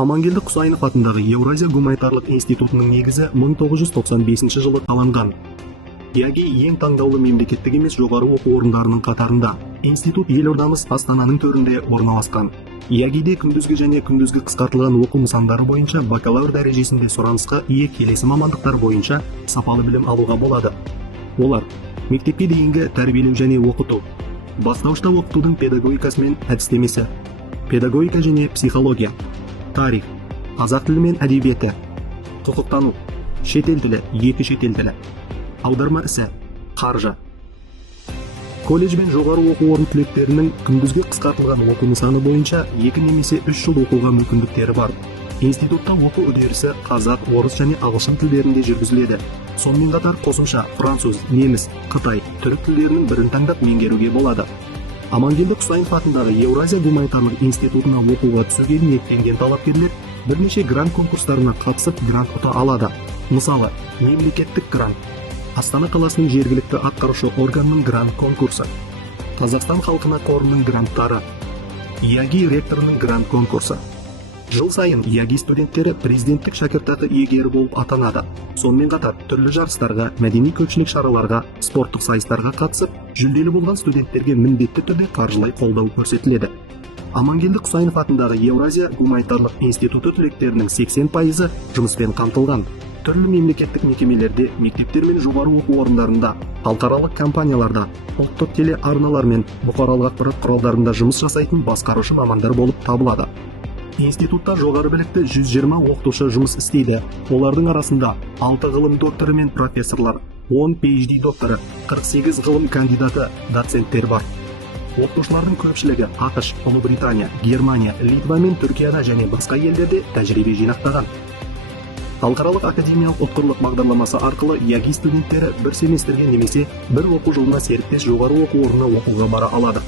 Амангелді Құсайынов атындағы Еуразия гуманитарлық институтының негізі 1995 жылы қаланған. Яғни ең таңдаулы мемлекеттік емес жоғары оқу орындарының қатарында. Институт елордамыз Астананың төрінде орналасқан. Яғиде күндізгі және күндізгі қысқартылған оқу нысандары бойынша бакалавр дәрежесінде сұранысқа ие келесі мамандықтар бойынша сапалы білім алуға болады. Олар: мектепке дейінгі тәрбиелеу және оқыту, бастауышта оқытудың педагогикасы мен әдістемесі, педагогика және психология, тарих, қазақ тілі мен әдебиеті, құқықтану, шетел тілі, екі шетел тілі, аударма ісі, қаржы. Колледж бен жоғары оқу орын түлектерінің күндізгі қысқартылған оқу нысаны бойынша 2 немесе 3 жыл оқуға мүмкіндіктері бар. Институтта оқу үдерісі қазақ, орыс және ағылшын тілдерінде жүргізіледі. Сонымен қатар қосымша француз, неміс, қытай, түрік тілдерінің бірін таңдап меңгеруге болады. Амангелді Құсайынов атындағы Еуразия гуманитарлық институтына оқуға түсуге ниеттенген талапкерлер бірнеше грант конкурстарына қатысып грант ұта алады. Мысалы, мемлекеттік грант, Астана қаласының жергілікті атқарушы органның грант конкурсы, Қазақстан халқына қорының гранттары, ИАГИ ректорының грант конкурсы. Жыл сайын ИАГИ студенттері президенттік шәкіртақы иегері болып атанады. Сонымен қатар түрлі жарыстарға, мәдени көпшілік шараларға, спорттық сайыстарға қатысып, жүлделі болған студенттерге міндетті түрде қаржылай қолдау көрсетіледі. Амангелді Құсайынов атындағы Еуразия гуманитарлық институты түлектерінің 80% жұмыспен қамтылған. Түрлі мемлекеттік мекемелерде, мектептер мен жоғары оқу орындарында, халықаралық компанияларда, ұлттық телеарналар мен бұқаралық ақпарат құралдарында жұмыс жасайтын басқарушы мамандар болып табылады. Институтта жоғары білікті 120 оқытушы жұмыс істейді. Олардың арасында 6 ғылым докторы мен профессорлар, 10 PhD докторы, 48 ғылым кандидаты, доценттер бар. Оқытушылардың көпшілігі ақш, Ұлыбритания, Германия, Литва мен Түркияда және басқа елдерде тәжірибе жинақтаған. Халықаралық академиялық ұтқырлық бағдарламасы арқылы ИАГИ студенттері бір семестрге немесе бір оқу жылына серіктес жоғары оқу орнына оқуға бара алады.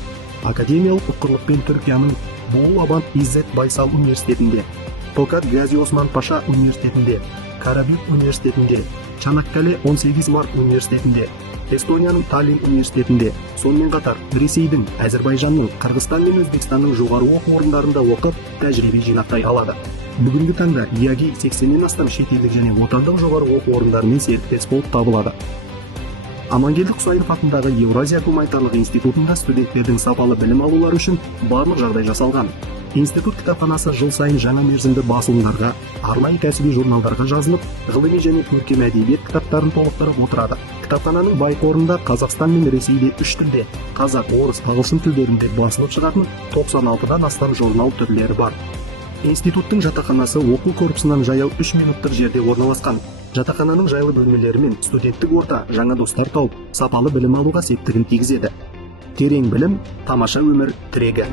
Академиялық ұтқырлықпен Түркияның Бул Абанд Иззет Байсал университетінде, Токат Гази Осман Паша университетінде, Карабит университетінде, Чанаккале 18 март университетінде, Эстонияның Таллин университетінде, сонымен қатар Ресейдің, Әзербайжанның, Қырғызстан мен Өзбекстанның жоғары оқу орындарында оқып, тәжірибе жинақтай алады. Бүгінгі таңда ИАГИ 80-нен астам шетелдік және отандық жоғары оқу орындарымен серіктес болып табылады. Амангелді Құсайынов атындағы Еуразия гуманитарлық институтында студенттердің сапалы білім алулары үшін барлық жағдай жасалған. Институт кітапханасы жыл сайын жаңа мерзімді басылымдарға, арнайы кәсіби журналдарға жазылып, ғылыми және көркем әдебиет кітаптарын толықтырып отырады. Кітапхананың бай қорында Қазақстан мен Ресейде 3 тілде, қазақ, орыс, ағылшын тілдерінде басылып шығатын 96-дан астам журнал түрлері бар. Институттың жатақханасы оқу корпусынан жаяу 3 минуттық жерде орналасқан. Жатақхананың жайлы бөлмелері мен студенттік орта жаңа достар тауып, сапалы білім алуға септігін тигізеді. Терең білім, тамаша өмір тірегі.